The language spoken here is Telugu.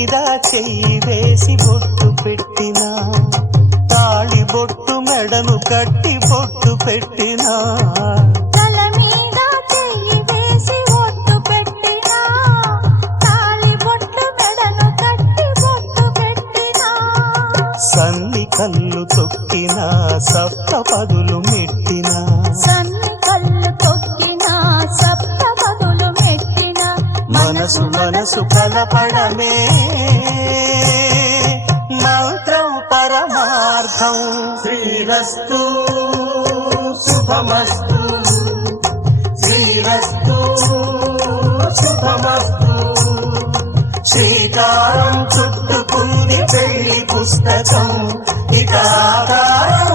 మీద చెయ్యి వేసి బొట్టు పెట్టినా, తాళి బొట్టు మెడను కట్టి బొట్టు పెట్టినా, తల మీద చెయ్యి వేసి బొట్టు పెట్టినా, తాళి బొట్టు మెడను కట్టి బొట్టు పెట్టినా, సన్ని కళ్ళు తొక్కినా సప్త పదులు మెట్టినా, సన్ని కళ్ళు తొక్కినా సప్త పదులు మెట్టినా, మనసు మనసు కలపడమే మంత్రం పరమార్థం. శ్రీరస్తు శుభమస్తు, శ్రీరస్తు శుభమస్తు. శ్రీకారం చుట్టుకుంది పెళ్లి పుస్తకం, ఇక ఆకారం